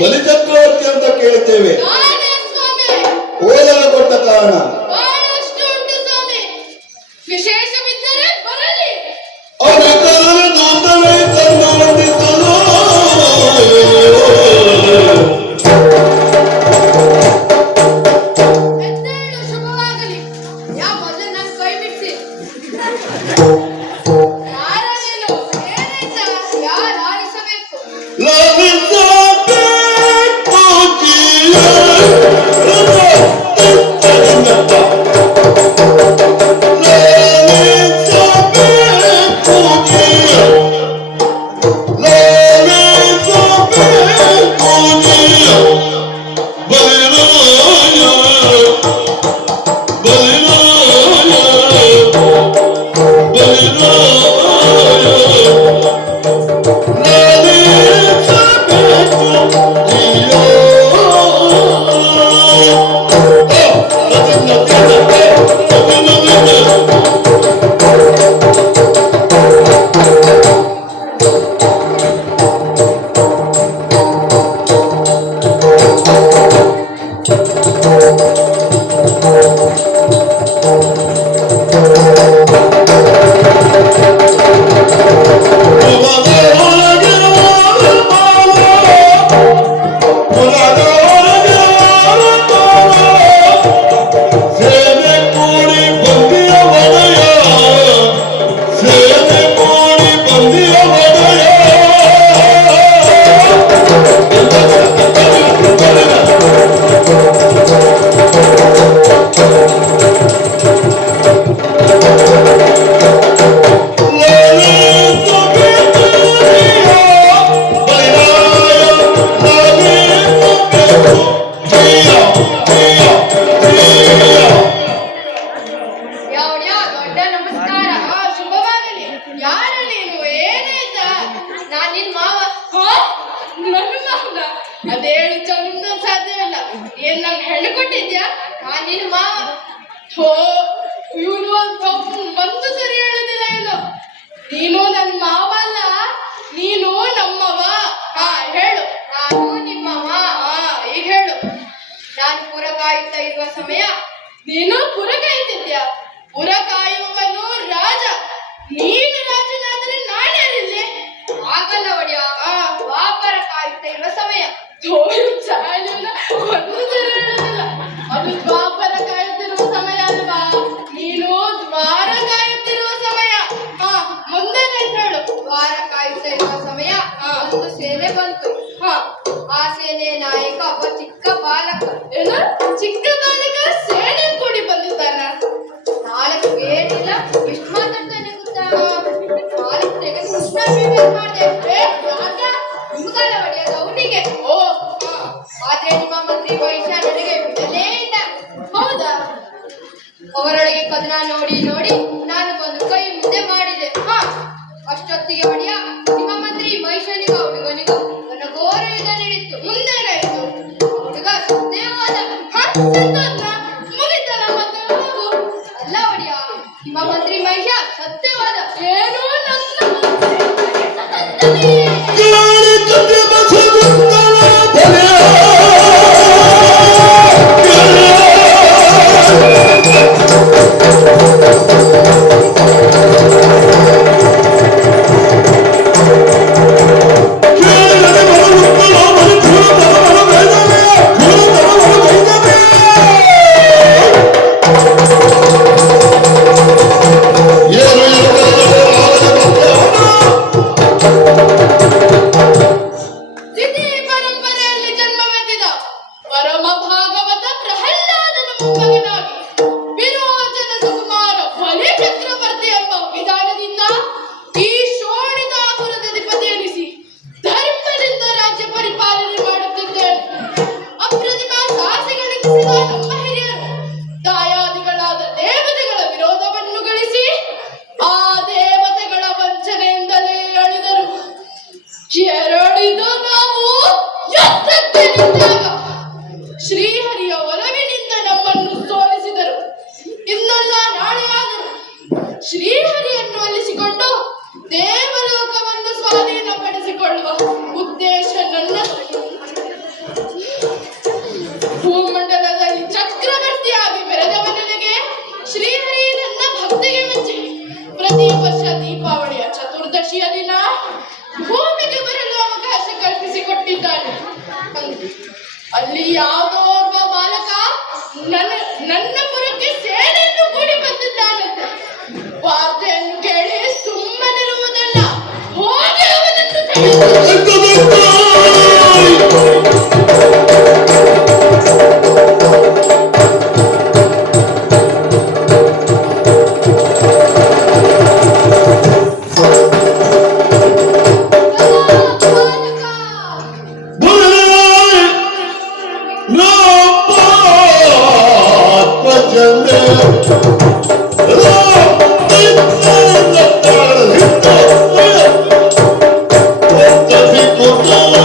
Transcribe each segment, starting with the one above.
ಬಲಿಚಕ್ರವರ್ತಿ ಅಂತ ಕೇಳುತ್ತೇವೆ. ಓದಲು ಕೊಟ್ಟ ಕಾರಣ ವಿಶೇಷವಿದ್ದರೆ ಬರಲಿ. ಶುಭವಾಗಲಿ. ಯಾವ ಮೊದಲು ನಾನು ಕೈ ಬಿಡಿಸಿ ಯಾರೇನು ಏನಾಯ್ತ ಯಾರು ಆರಿಸಬೇಕು. ಅದೇಳು ಚಂದ ಸಾಧ್ಯವಿಲ್ಲ. ಏನ್ ನಂಗೆ ಹೆಣ್ಣು ಕೊಟ್ಟಿದ್ಯಾ? ನಿನ್ ಮಾವ ಇವನು ಒಂದು ಸರಿ ಹೇಳುದಿಲ್ಲ. ಏನು ನೀನು ನನ್ ಮಾವ ಅಲ್ಲ, ನೀನು ನಮ್ಮವ. ಹೇಳು. ನಾನು ನಿಮ್ಮವ. ಈಗ ಹೇಳು. ನಾನು ಪುರ ಕಾಯುತ್ತಾ ಇರುವ ಸಮಯ ನೀನು ಪುರ ಕಾಯುತ್ತಿದ್ಯಾ? ಪುರ ಕಾಯುವವನು ರಾಜ, ನೀನು ರಾಜನಾದ್ರೆ ನಾನ್ಯಾರಿಲ್ಲಿ? ಆಗಲ್ಲ ಒಡೆಯ. ವಾಪರ ಕಾಯುತ್ತಾ ಇರುವ ಸಮಯ ಅದು ದ್ವಾಪರ ಕಾಯುತ್ತಿರುವ ಸಮಯ ಅಲ್ವಾ? ನೀನು ದ್ವಾರ ಕಾಯುತ್ತಿರುವ ಸಮಯ. ಮುಂದೆ ಹೇಳು. ದ್ವಾರ ಕಾಯುತ್ತಾ ಇರುವ ಸಮಯ ಒಂದು ಸೇನೆ ಬಂತು. ಆ ಸೇನೆ ನಾಯಕ ಒಬ್ಬ ಚಿಕ್ಕ ಬಾಲಕ. ಏನು ಚಿಕ್ಕ ಬಾಲಕ ಸೇನೆ ಕೂಡಿ ಬಂದಿದ್ದಾನ? ನಾಲ್ಕು ಏನಿಲ್ಲ ಎಷ್ಟು ಮಾತಾಡ್ತಾನೆ ಗೊತ್ತಾ? ನಾಲ್ಕು ಕೃಷ್ಣ ಮಾಡಿದೆ ನಿಮ್ಗಾಲ ಹೊಡೆಯೋದು ಅವನಿಗೆ. ಆದ್ರೆ ನಿಮ್ಮ ಮಂತ್ರಿ ವೈಶ್ಯ ನನಗೆ ಬಿಡಲೇ ಇಲ್ಲ. ಹೌದಾ? ಅವರೊಳಗೆ ಕದನ ನೋಡಿ ನೋಡಿ ನಾನು ಒಂದು ಕೈ ಮುಂದೆ ಮಾಡಿದೆ. ಅಷ್ಟೊತ್ತಿಗೆ ಹೊಡೆಯ ನಿಮ್ಮ ಮಂತ್ರಿ ಮೈಷನಿಗೂ ಹುಡುಗನಿಗೂ ನನ್ನ ಘೋರ ಯುದ್ಧ ನಡೀತು. ಮುಂದೇನಾಯ್ತು? ಹುಡುಗ ಸತ್ತೇ ಹೋದ. ಮುಗಿತಲ್ಲ ಮತ್ತೆ ಹೋಗು. ಅಲ್ಲ ಹೊಡೆಯ, ನಿಮ್ಮ ಮಂತ್ರಿ ಮೈಷ ಸತ್ತೇ ಹೋದ. ಏನೋ ನನ್ನ ಕೆರಳಿದ ನಾವು ಯುದ್ಧಕ್ಕೆ ನಿಂತಾಗ ಶ್ರೀಹರಿಯ ಒಲವಿನಿಂದ ನಮ್ಮನ್ನು ಸೋಲಿಸಿದರು. ಇನ್ನಲ್ಲ ನಾಳೆಯಾದರೂ ಶ್ರೀಹರಿಯನ್ನು ಒಲಿಸಿಕೊಂಡು ದೇವಲೋಕವನ್ನು ಸ್ವಾಧೀನಪಡಿಸಿಕೊಳ್ಳುವ ಉದ್ದೇಶ ನನ್ನದು. ಭೂಮಂಡಲದಲ್ಲಿ ಚಕ್ರವರ್ತಿಯಾಗಿ ಬೆರೆದವ ನನಗೆ ಶ್ರೀಹರಿ ನನ್ನ ಭಕ್ತಿಗೆ ಮೆಚ್ಚಿ ಪ್ರತಿ ವರ್ಷ ದೀಪಾವಳಿಯ ಚತುರ್ದಶಿಯ ದಿನ ಭೂಮಿಗೆ ಬರಲು ಅವಕಾಶ ಕಲ್ಪಿಸಿಕೊಟ್ಟಿದ್ದಾನೆ. ಅಲ್ಲಿ ಯಾವುದೋ ಓರ್ವ ಬಾಲಕ ನನ್ನ ಪುರಕ್ಕೆ ಸೇನೆಯನ್ನು ಕೂಡಿ ಬಂದಿದ್ದಾನಂತೆ. ವಾರ್ತೆಯನ್ನು ಕೇಳಿ ಸುಮ್ಮನಿರುವುದಲ್ಲ, ಹೋಗಿ ಅವನನ್ನು Thank you.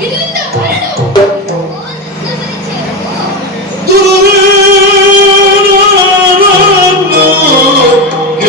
ಇಲ್ಲಿಂದ ಹೊರಡು